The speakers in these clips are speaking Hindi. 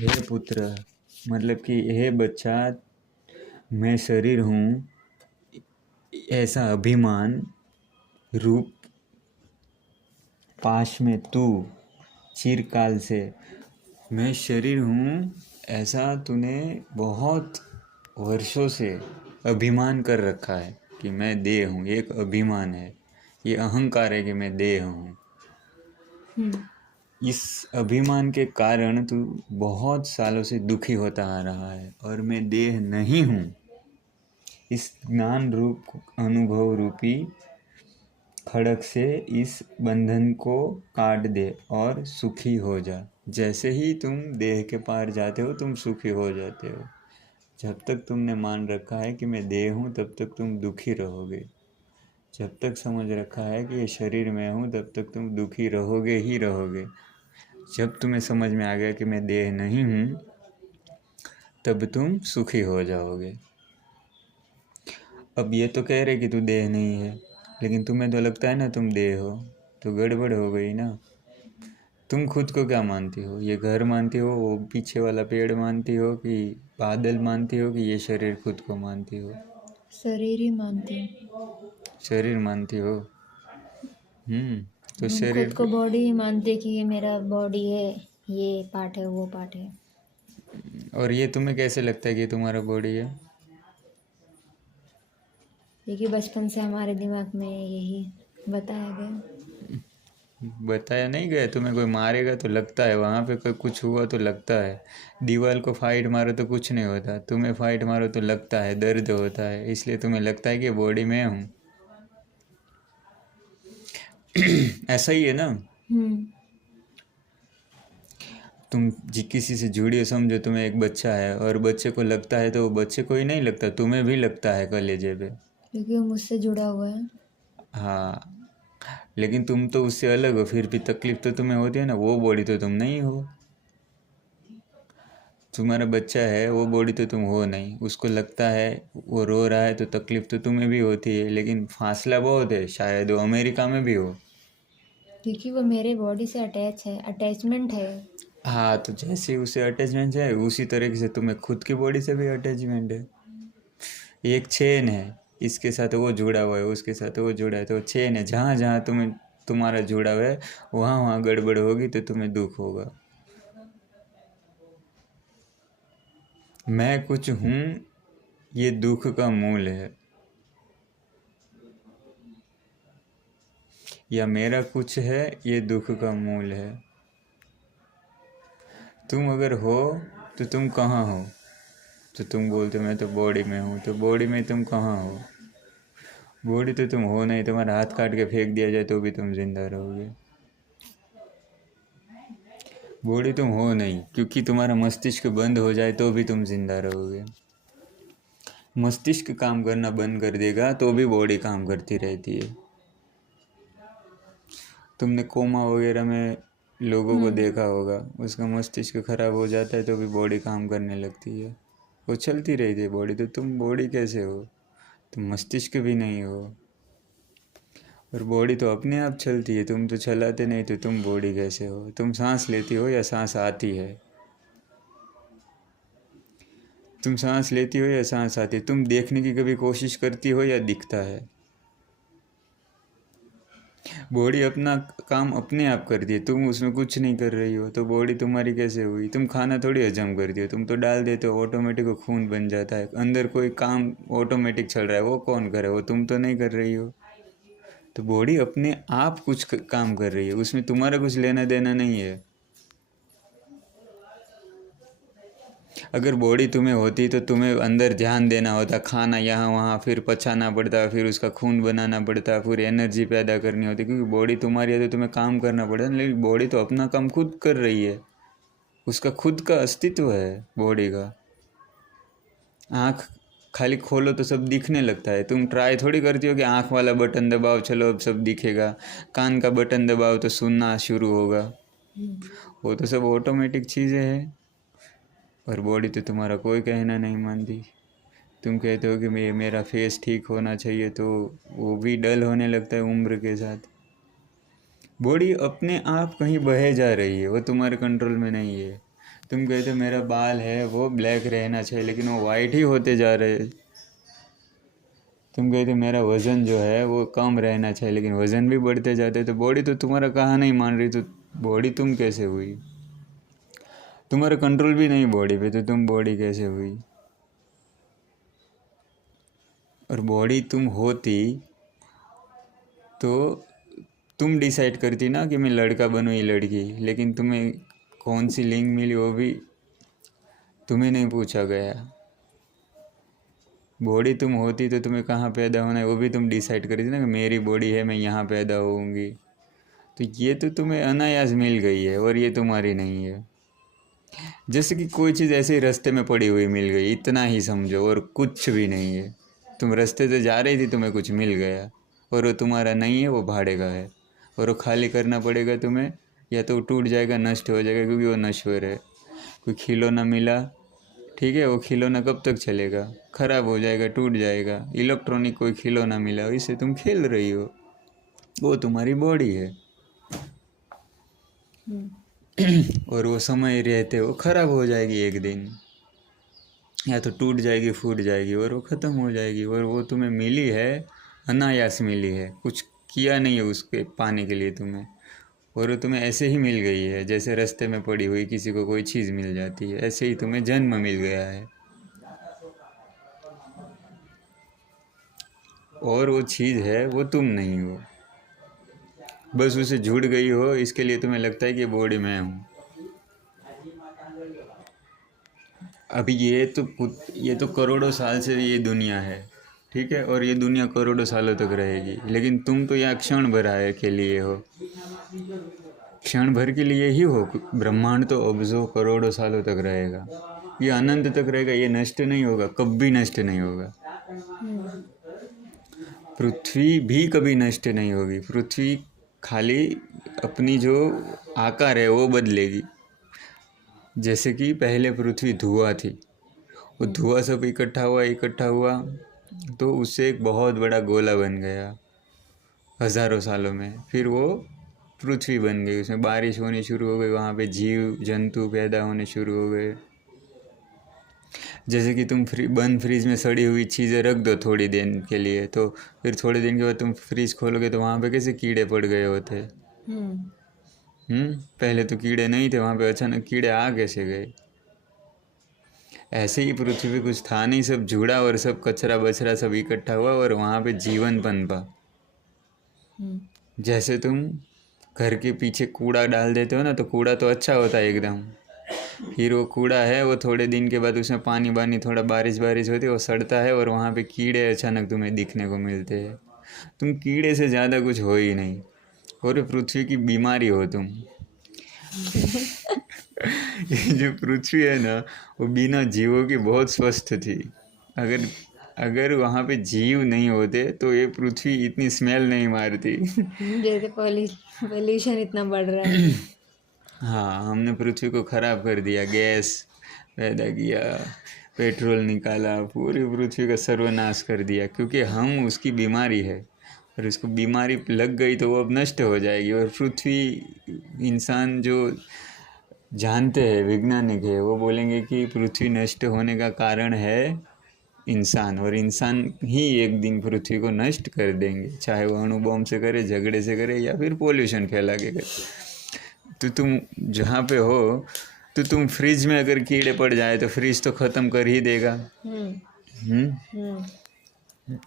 हे पुत्र, मतलब कि हे बच्चा, मैं शरीर हूँ, ऐसा अभिमान रूप पाश में तू चिरकाल से। मैं शरीर हूँ ऐसा तूने बहुत वर्षों से अभिमान कर रखा है कि मैं देह हूँ। ये एक अभिमान है, ये अहंकार है कि मैं देह हूँ। इस अभिमान के कारण तू बहुत सालों से दुखी होता आ रहा है। और मैं देह नहीं हूँ, इस ज्ञान रूप अनुभव रूपी खड़ग से इस बंधन को काट दे और सुखी हो जा। जैसे ही तुम देह के पार जाते हो तुम सुखी हो जाते हो। जब तक तुमने मान रखा है कि मैं देह हूँ तब तक तुम दुखी रहोगे। जब तक समझ रखा है कि ये शरीर मैं हूँ तब तक तुम दुखी रहोगे ही रहोगे। जब तुम्हें समझ में आ गया कि मैं देह नहीं हूँ तब तुम सुखी हो जाओगे। अब ये तो कह रहे कि तू देह नहीं है, लेकिन तुम्हें तो लगता है ना तुम देह हो, तो गड़बड़ हो गई ना। तुम खुद को क्या मानती हो? ये घर मानती हो, वो पीछे वाला पेड़ मानती हो, कि बादल मानती हो, कि ये शरीर खुद को मानती हो? शरीर ही मानती हूँ। शरीर मानती हो। तो हम खुद को शरीर। बॉडी ही मानते कि ये मेरा बॉडी है, ये पार्ट है, वो पार्ट है। और ये तुम्हें कैसे लगता है कि तुम्हारा बॉडी है? क्योंकि बचपन से हमारे दिमाग में यही बताया गया। बताया नहीं गया। तुम्हें कोई मारेगा तो लगता है, वहाँ पे कोई कुछ हुआ तो लगता है। दीवार को फाइट मारो तो कुछ नहीं होता, तुम्हें फाइट मारो तो लगता है, दर्द होता है, इसलिए तुम्हें लगता है कि बॉडी में हूँ। ऐसा ही है ना। हम्म। तुम जी किसी से जुड़ी हो, समझो तुम्हें एक बच्चा है और बच्चे को लगता है, तो वो बच्चे को ही नहीं लगता, तुम्हें भी लगता है कलेजे पे। क्योंकि वो मुझसे जुड़ा हुआ है। हाँ, लेकिन तुम तो उससे अलग हो, फिर भी तकलीफ तो तुम्हें होती है ना। वो बॉडी तो तुम नहीं हो। तुम्हारा बच्चा है, वो बॉडी तो तुम हो नहीं। उसको लगता है, वो रो रहा है तो तकलीफ तो तुम्हें भी होती है, लेकिन फासला बहुत है, शायद वो अमेरिका में भी हो। क्योंकि वो मेरे बॉडी से अटैच है, अटैचमेंट है। हाँ, तो जैसे उसे अटैचमेंट है उसी तरीके से तुम्हें खुद की बॉडी से भी अटैचमेंट है। एक चेन है, इसके साथ वो जुड़ा हुआ है, उसके साथ वो जुड़ा है, तो चेन है। जहाँ जहाँ तुम्हें तुम्हारा जुड़ा हुआ है वहाँ वहाँ गड़बड़ होगी तो तुम्हें दुख होगा। मैं कुछ हूँ, ये दुख का मूल है। या मेरा कुछ है, ये दुख का मूल है। तुम अगर हो तो तुम कहाँ हो? तो तुम बोलते मैं तो बॉडी में हूँ, तो बॉडी में तुम कहाँ हो? बॉडी तो तुम हो नहीं। तुम्हारा हाथ काट के फेंक दिया जाए तो भी तुम जिंदा रहोगे। बॉडी तुम हो नहीं, क्योंकि तुम्हारा मस्तिष्क बंद हो जाए तो भी तुम जिंदा रहोगे। मस्तिष्क काम करना बंद कर देगा तो भी बॉडी काम करती रहती है। तुमने कोमा वगैरह में लोगों को देखा होगा, उसका मस्तिष्क खराब हो जाता है तो भी बॉडी काम करने लगती है, वो चलती रहती है बॉडी। तो तुम बॉडी कैसे हो? तुम मस्तिष्क भी नहीं हो। और बॉडी तो अपने आप चलती है, तुम तो चलाते नहीं, तो तुम बॉडी कैसे हो? तुम सांस लेती हो या सांस आती है? तुम सांस लेती हो या सांस आती है? तुम देखने की कभी कोशिश करती हो या दिखता है? बॉडी अपना काम अपने आप करती है, तुम उसमें कुछ नहीं कर रही हो, तो बॉडी तुम्हारी कैसे हुई? तुम खाना थोड़ी हजम करती हो, तुम तो डाल देते हो, ऑटोमेटिक वो खून बन जाता है। अंदर कोई काम ऑटोमेटिक चल रहा है, वो कौन करे? वो तुम तो नहीं कर रही हो। तो बॉडी अपने आप कुछ काम कर रही है, उसमें तुम्हारा कुछ लेना देना नहीं है। अगर बॉडी तुम्हें होती तो तुम्हें अंदर ध्यान देना होता, खाना यहाँ वहाँ, फिर पचाना पड़ता, फिर उसका खून बनाना पड़ता, फिर एनर्जी पैदा करनी होती, क्योंकि बॉडी तुम्हारी है तो तुम्हें काम करना पड़ता। लेकिन बॉडी तो अपना काम खुद कर रही है, उसका खुद का अस्तित्व है बॉडी का। आँख खाली खोलो तो सब दिखने लगता है, तुम ट्राई थोड़ी करती हो कि आँख वाला बटन दबाओ, चलो अब सब दिखेगा। कान का बटन दबाओ तो सुनना शुरू होगा। वो तो सब ऑटोमेटिक चीज़ें हैं। और बॉडी तो तुम्हारा कोई कहना नहीं मानती। तुम कहते हो कि मेरा फेस ठीक होना चाहिए, तो वो भी डल होने लगता है उम्र के साथ। बॉडी अपने आप कहीं बहे जा रही है, वो तुम्हारे कंट्रोल में नहीं है। तुम कहते हो मेरा बाल है वो ब्लैक रहना चाहिए, लेकिन वो वाइट ही होते जा रहे हैं। तुम कहते हो मेरा वज़न जो है वो कम रहना चाहिए, लेकिन वज़न भी बढ़ते जाते, तो बॉडी तो तुम्हारा कहा नहीं मान रही, तो बॉडी तुम कैसे हुई? तुम्हारा कंट्रोल भी नहीं बॉडी पे, तो तुम बॉडी कैसे हुई? और बॉडी तुम होती तो तुम डिसाइड करती ना कि मैं लड़का बनूँ या लड़की, लेकिन तुम्हें कौन सी लिंग मिली वो भी तुम्हें नहीं पूछा गया। बॉडी तुम होती तो तुम्हें कहाँ पैदा होना है वो भी तुम डिसाइड करती ना कि मेरी बॉडी है, मैं यहाँ पैदा होऊंगी। तो ये तो तुम्हें अनायास मिल गई है और ये तुम्हारी नहीं है। जैसे कि कोई चीज़ ऐसे ही रास्ते में पड़ी हुई मिल गई, इतना ही समझो, और कुछ भी नहीं है। तुम रास्ते से जा रही थी, तुम्हें कुछ मिल गया और वो तुम्हारा नहीं है, वो भाड़े का है, और वो खाली करना पड़ेगा तुम्हें, या तो वो टूट जाएगा, नष्ट हो जाएगा, क्योंकि वो नश्वर है। कोई खिलौना मिला, ठीक है, वो खिलौना कब तक चलेगा? ख़राब हो जाएगा, टूट जाएगा। इलेक्ट्रॉनिक कोई खिलौना मिला, इससे तुम खेल रही हो, वो तुम्हारी बॉडी है। और वो समय रहते वो ख़राब हो जाएगी एक दिन, या तो टूट जाएगी, फूट जाएगी, और वो ख़त्म हो जाएगी। और वो तुम्हें मिली है, अनायास मिली है, कुछ किया नहीं है उसके पाने के लिए तुम्हें, और वो तुम्हें ऐसे ही मिल गई है। जैसे रास्ते में पड़ी हुई किसी को कोई चीज़ मिल जाती है, ऐसे ही तुम्हें जन्म मिल गया है, और वो चीज़ है वो तुम नहीं हो, बस उसे जुड़ गई हो, इसके लिए तुम्हें लगता है कि बॉडी मैं हूँ। अभी ये तो करोड़ों साल से ये दुनिया है, ठीक है, और ये दुनिया करोड़ों सालों तक रहेगी, लेकिन तुम तो यहाँ क्षण भर आए के लिए हो, क्षण भर के लिए ही हो। ब्रह्मांड तो अब्जों करोड़ों सालों तक रहेगा, ये अनंत तक रहेगा, ये नष्ट नहीं होगा, कभी नष्ट नहीं होगा। पृथ्वी भी कभी नष्ट नहीं होगी। पृथ्वी खाली अपनी जो आकार है वो बदलेगी। जैसे कि पहले पृथ्वी धुआं थी, वो धुआं सब इकट्ठा हुआ तो उससे एक बहुत बड़ा गोला बन गया हज़ारों सालों में, फिर वो पृथ्वी बन गई, उसमें बारिश होनी शुरू हो गई, वहाँ पे जीव जंतु पैदा होने शुरू हो गए। जैसे कि तुम बंद फ्रिज में सड़ी हुई चीज़ें रख दो थोड़ी देर के लिए, तो फिर थोड़े दिन के बाद तुम फ्रिज खोलोगे तो वहाँ पे कैसे कीड़े पड़ गए होते। पहले तो कीड़े नहीं थे वहाँ पे, अचानक कीड़े आ कैसे गए? ऐसे ही पृथ्वी पे कुछ था नहीं, सब जुड़ा और सब कचरा बचरा सब इकट्ठा हुआ और वहाँ पे जीवन पनपा। जैसे तुम घर के पीछे कूड़ा डाल देते हो ना, तो कूड़ा तो अच्छा होता है एकदम, फिर वो कूड़ा है वो थोड़े दिन के बाद उसमें पानी वानी थोड़ा बारिश होती है, वो सड़ता है और वहाँ पे कीड़े अचानक तुम्हें दिखने को मिलते हैं। तुम कीड़े से ज़्यादा कुछ हो ही नहीं, और पृथ्वी की बीमारी हो तुम। ये जो पृथ्वी है ना, वो बिना जीवों की बहुत स्वस्थ थी। अगर वहाँ पे जीव नहीं होते तो ये पृथ्वी इतनी स्मेल नहीं मारती। जैसे पॉल्यूशन इतना बढ़ रहा है। हाँ, हमने पृथ्वी को ख़राब कर दिया, गैस पैदा किया, पेट्रोल निकाला, पूरी पृथ्वी का सर्वनाश कर दिया, क्योंकि हम उसकी बीमारी है, और उसको बीमारी लग गई तो वो अब नष्ट हो जाएगी। और पृथ्वी, इंसान जो जानते हैं, वैज्ञानिक है, वो बोलेंगे कि पृथ्वी नष्ट होने का कारण है इंसान, और इंसान ही एक दिन पृथ्वी को नष्ट कर देंगे, चाहे वो अणु बम से करे, झगड़े से करे, या फिर पोल्यूशन फैला के करे। तो तुम जहाँ पे हो, तो तुम फ्रिज में अगर कीड़े पड़ जाए तो फ्रिज तो ख़त्म कर ही देगा।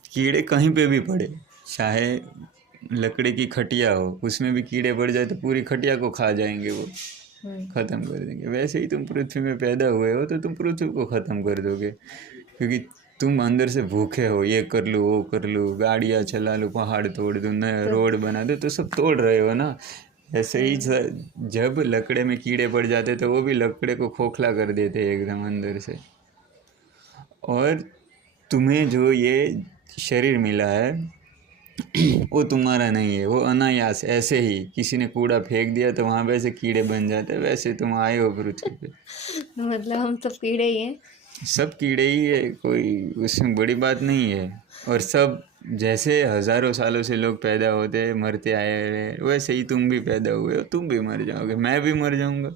कीड़े कहीं पे भी पड़े, चाहे लकड़ी की खटिया हो, उसमें भी कीड़े पड़ जाए तो पूरी खटिया को खा जाएंगे, वो ख़त्म कर देंगे। वैसे ही तुम पृथ्वी में पैदा हुए हो तो तुम पृथ्वी को ख़त्म कर दोगे, क्योंकि तुम अंदर से भूखे हो, ये कर लूँ वो कर लूँ, गाड़ियाँ चला लूँ, पहाड़ तोड़ दूँ, नया रोड बना दो, तो सब तोड़ रहे हो ना। ऐसे ही जब लकड़े में कीड़े पड़ जाते तो वो भी लकड़े को खोखला कर देते एकदम अंदर से। और तुम्हें जो ये शरीर मिला है वो तुम्हारा नहीं है, वो अनायास ऐसे ही किसी ने कूड़ा फेंक दिया तो वहाँ पे ऐसे कीड़े बन जाते हैं, वैसे तुम आए हो पृथ्वी पे। मतलब हम सब कीड़े ही हैं। सब कीड़े ही है, कोई उसमें बड़ी बात नहीं है। और सब जैसे हज़ारों सालों से लोग पैदा होते मरते आए रहे, वैसे ही तुम भी पैदा हुए हो, तुम भी मर जाओगे, मैं भी मर जाऊंगा।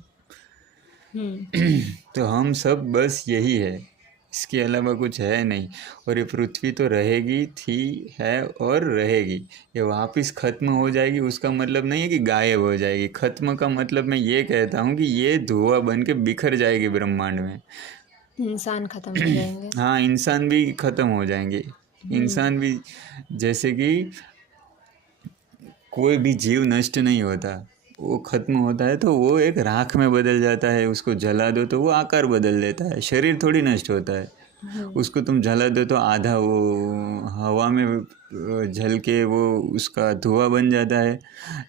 तो हम सब बस यही है, इसके अलावा कुछ है नहीं। और ये पृथ्वी तो रहेगी, थी, है और रहेगी। ये वापस ख़त्म हो जाएगी, उसका मतलब नहीं है कि गायब हो जाएगी। ख़त्म का मतलब मैं ये कहता हूँ कि ये धुआं बन के बिखर जाएगी ब्रह्मांड में। इंसान खत्म हो जाएंगे। हाँ, इंसान भी ख़त्म हो जाएंगे। इंसान भी, जैसे कि कोई भी जीव नष्ट नहीं होता, वो ख़त्म होता है तो वो एक राख में बदल जाता है। उसको जला दो तो वो आकार बदल लेता है। शरीर थोड़ी नष्ट होता है। उसको तुम जला दो तो आधा वो हवा में जल के वो उसका धुआं बन जाता है,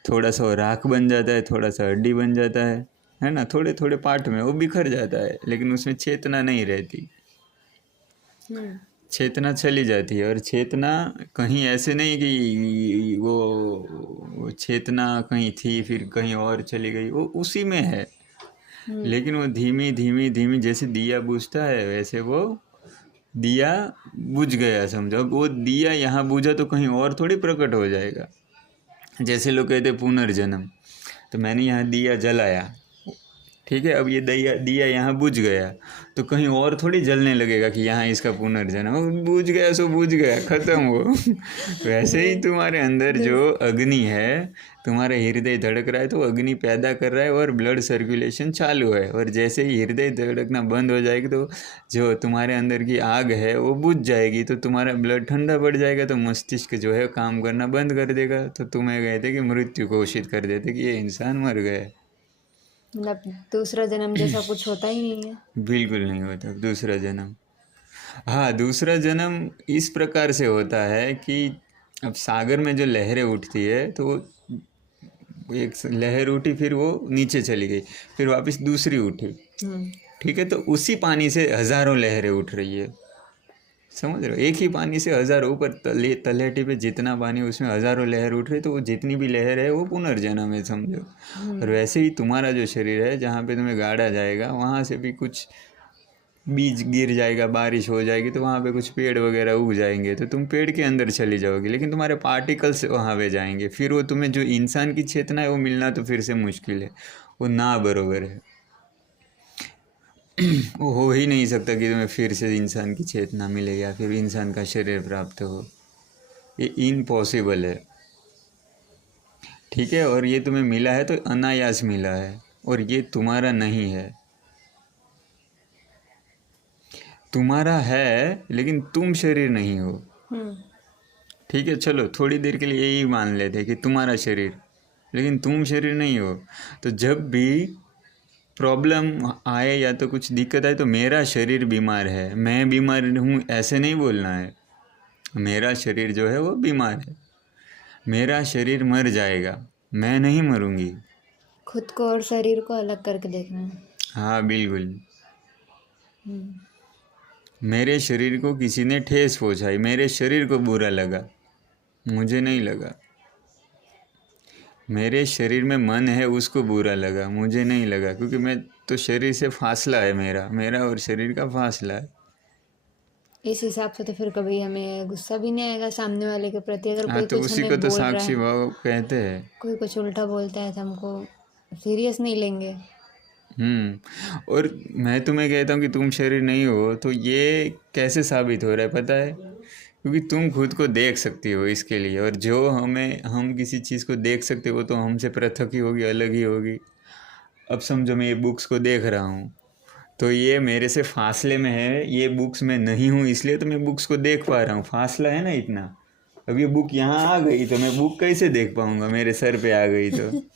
थोड़ा सा वो राख बन जाता है, थोड़ा सा हड्डी बन जाता है ना। थोड़े थोड़े पार्ट में वो बिखर जाता है, लेकिन उसमें चेतना नहीं रहती। चेतना चली जाती है। और चेतना कहीं ऐसे नहीं कि वो चेतना कहीं थी फिर कहीं और चली गई, वो उसी में है। लेकिन वो धीमी धीमी धीमी, जैसे दिया बुझता है वैसे वो दिया बुझ गया, समझो। अब वो दिया यहाँ बुझा तो कहीं और थोड़ी प्रकट हो जाएगा। जैसे लोग कहते हैं पुनर्जन्म, तो मैंने यहाँ दिया जलाया, ठीक है, अब ये दिया दिया यहाँ बुझ गया तो कहीं और थोड़ी जलने लगेगा कि यहाँ इसका पुनर्जन्म। वो बुझ गया सो बुझ गया, ख़त्म हो। वैसे ही तुम्हारे अंदर जो अग्नि है, तुम्हारा हृदय धड़क रहा है तो अग्नि पैदा कर रहा है और ब्लड सर्कुलेशन चालू है। और जैसे ही हृदय धड़कना बंद हो जाएगी तो जो तुम्हारे अंदर की आग है वो बुझ जाएगी, तो तुम्हारा ब्लड ठंडा पड़ जाएगा, तो मस्तिष्क जो है काम करना बंद कर देगा। तो तुम्हें कहते कि मृत्यु घोषित कर देते कि ये इंसान मर गया। मतलब दूसरा जन्म जैसा कुछ होता ही नहीं है। बिल्कुल नहीं होता दूसरा जन्म। हाँ, दूसरा जन्म इस प्रकार से होता है कि अब सागर में जो लहरें उठती है तो वो एक लहर उठी, फिर वो नीचे चली गई, फिर वापस दूसरी उठी, ठीक है। तो उसी पानी से हज़ारों लहरें उठ रही है, समझ रहे हो। एक ही पानी से हज़ारों, ऊपर तलहटी पे जितना पानी उसमें हज़ारों लहर उठ रही, तो वो जितनी भी लहर है वो पुनर्जन्म है, समझो। और वैसे ही तुम्हारा जो शरीर है, जहाँ पे तुम्हें गाड़ा जाएगा वहाँ से भी कुछ बीज गिर जाएगा, बारिश हो जाएगी तो वहाँ पे कुछ पेड़ वगैरह उग जाएंगे, तो तुम पेड़ के अंदर चली जाओगी, लेकिन तुम्हारे पार्टिकल्स वहाँ पे जाएंगे। फिर वो तुम्हें जो इंसान की चेतना है वो मिलना तो फिर से मुश्किल है, वो ना बरोबर है। वो हो ही नहीं सकता कि तुम्हें फिर से इंसान की चेतना मिले या फिर इंसान का शरीर प्राप्त हो, ये इम्पॉसिबल है, ठीक है। और ये तुम्हें मिला है तो अनायास मिला है, और ये तुम्हारा नहीं है। तुम्हारा है लेकिन तुम शरीर नहीं हो, ठीक है। चलो थोड़ी देर के लिए यही मान लेते कि तुम्हारा शरीर, लेकिन तुम शरीर नहीं हो। तो जब भी प्रॉब्लम आए या तो कुछ दिक्कत आए तो मेरा शरीर बीमार है, मैं बीमार हूँ, ऐसे नहीं बोलना है। मेरा शरीर जो है वो बीमार है, मेरा शरीर मर जाएगा, मैं नहीं मरूंगी। खुद को और शरीर को अलग करके देखना है। हाँ बिल्कुल। मेरे शरीर को किसी ने ठेस पहुँचाई, मेरे शरीर को बुरा लगा, मुझे नहीं लगा। मेरे शरीर में मन है, उसको बुरा लगा, मुझे नहीं लगा, क्योंकि मैं तो शरीर से फासला है, मेरा मेरा और शरीर का फासला है। इस हिसाब से तो फिर कभी हमें गुस्सा भी नहीं आएगा सामने वाले के प्रति। अगर हाँ, कोई तो कुछ उसी हमें को तो बोल रहा साक्षी है, भाव कहते हैं। कोई कुछ उल्टा बोलता है तो हमको सीरियस नहीं लेंगे। और मैं तुम्हें कहता हूँ कि तुम शरीर नहीं हो, तो ये कैसे साबित हो रहा है पता है? क्योंकि तुम खुद को देख सकती हो इसके लिए, और जो हम किसी चीज़ को देख सकते हो तो हमसे पृथक ही होगी, अलग ही होगी। अब समझो मैं ये बुक्स को देख रहा हूँ, तो ये मेरे से फासले में है, ये बुक्स में नहीं हूँ, इसलिए तो मैं बुक्स को देख पा रहा हूँ। फासला है ना इतना। अब ये बुक यहाँ आ गई तो मैं बुक कैसे देख पाऊँगा, मेरे सर पे आ गई तो,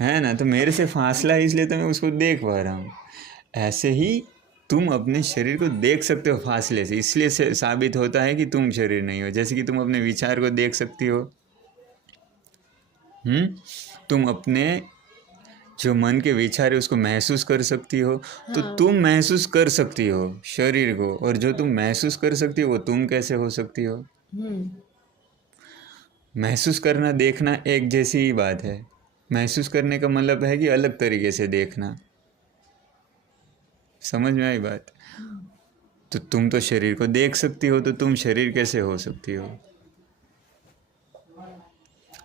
है ना। तो मेरे से फासला है इसलिए तो मैं उसको देख पा रहा हूँ। ऐसे ही तुम अपने शरीर को देख सकते हो फासले से, इसलिए से साबित होता है कि तुम शरीर नहीं हो। जैसे कि तुम अपने विचार को देख सकती हो, तुम अपने जो मन के विचार है उसको महसूस कर सकती हो, तो तुम महसूस कर सकती हो शरीर को। और जो तुम महसूस कर सकती हो वो तुम कैसे हो सकती हो? महसूस करना देखना एक जैसी ही बात है। महसूस करने का मतलब है कि अलग तरीके से देखना। समझ में आई बात? तो तुम तो शरीर को देख सकती हो, तो तुम शरीर कैसे हो सकती हो?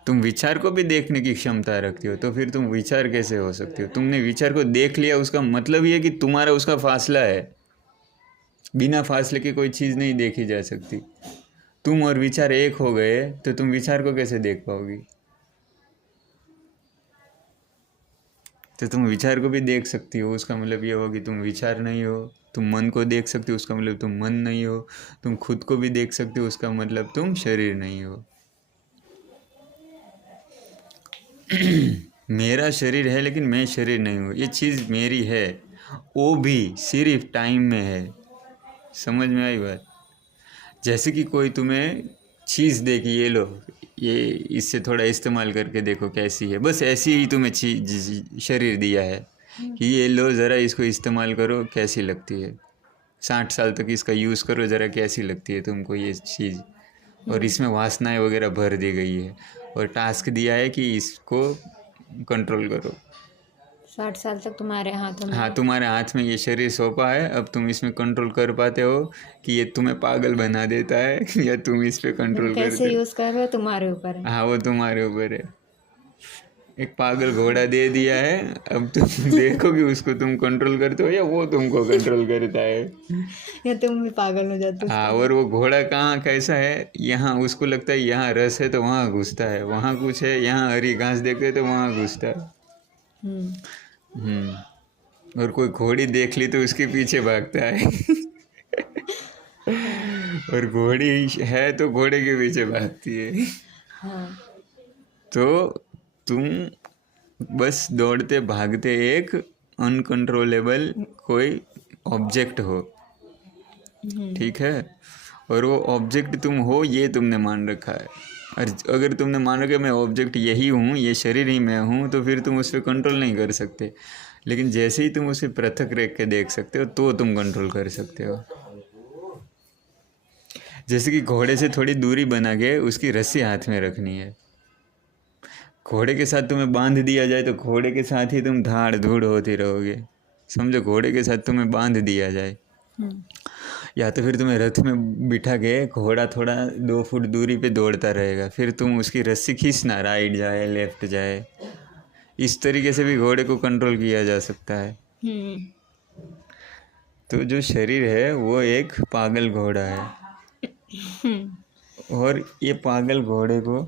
तुम विचार को भी देखने की क्षमता रखती हो, तो फिर तुम विचार कैसे हो सकती हो? तुमने विचार को देख लिया, उसका मतलब ये है कि तुम्हारा उसका फासला है। बिना फासले की कोई चीज़ नहीं देखी जा सकती। तुम और विचार एक हो गए तो तुम विचार को कैसे देख पाओगी? तो तुम विचार को भी देख सकती हो, उसका मतलब ये हो कि तुम विचार नहीं हो। तुम मन को देख सकती हो, उसका मतलब तुम मन नहीं हो। तुम खुद को भी देख सकती हो, उसका मतलब तुम शरीर नहीं हो। मेरा शरीर है लेकिन मैं शरीर नहीं हूँ, ये चीज़ मेरी है, वो भी सिर्फ टाइम में है। समझ में आई बात? जैसे कि कोई तुम्हें चीज़ दे कि ये लो, ये इससे थोड़ा इस्तेमाल करके देखो कैसी है, बस ऐसी ही तुम्हें चीज शरीर दिया है कि ये लो ज़रा इसको इस्तेमाल करो कैसी लगती है, 60 साल तक इसका यूज़ करो ज़रा कैसी लगती है तुमको ये चीज़। और इसमें वासनाएं वगैरह भर दी गई है और टास्क दिया है कि इसको कंट्रोल करो। 60 साल तक तुम्हारे हाथों में हाँ, है। तुम्हारे हाथ में ये शरीर सौंपा है, अब तुम इसमें कंट्रोल कर पाते हो कि ये तुम्हें पागल बना देता है या तुम इस पे तुम कंट्रोल कैसे करते हो। यूज कर रहे हो तुम्हारे ऊपर है। हाँ, वो तुम्हारे ऊपर है। एक पागल घोड़ा दे दिया है, अब तुम देखो कि उसको तुम कंट्रोल करते हो या वो तुमको कंट्रोल करता है। या तुम भी पागल हो जाते हो हाँ, उसके और बाद। वो घोड़ा कहाँ कैसा है, यहाँ उसको लगता है यहाँ रस है तो वहाँ घुसता है, वहाँ कुछ है, यहाँ हरी घास देखते है तो वहाँ घुसता है। हम्म और कोई घोड़ी देख ली तो उसके पीछे भागता है। और घोड़ी है तो घोड़े के पीछे भागती है। हाँ। तो तुम बस दौड़ते भागते एक अनकंट्रोलेबल कोई ऑब्जेक्ट हो, ठीक है? और वो ऑब्जेक्ट तुम हो ये तुमने मान रखा है। और अगर तुमने मान रखा मैं ऑब्जेक्ट यही हूँ, ये शरीर ही मैं हूँ, तो फिर तुम उस पर कंट्रोल नहीं कर सकते। लेकिन जैसे ही तुम उसे पृथक रख के देख सकते हो तो तुम कंट्रोल कर सकते हो। जैसे कि घोड़े से थोड़ी दूरी बना के उसकी रस्सी हाथ में रखनी है। घोड़े के साथ तुम्हें बांध दिया जाए तो घोड़े के साथ ही तुम धाड़ धूड़ होती रहोगे। समझो, घोड़े के साथ तुम्हें बांध दिया जाए, या तो फिर तुम्हें रथ में बिठा के घोड़ा थोड़ा 2 फुट दूरी पे दौड़ता रहेगा, फिर तुम उसकी रस्सी खींचना, राइट जाए लेफ्ट जाए। इस तरीके से भी घोड़े को कंट्रोल किया जा सकता है। तो जो शरीर है वो एक पागल घोड़ा है, और ये पागल घोड़े को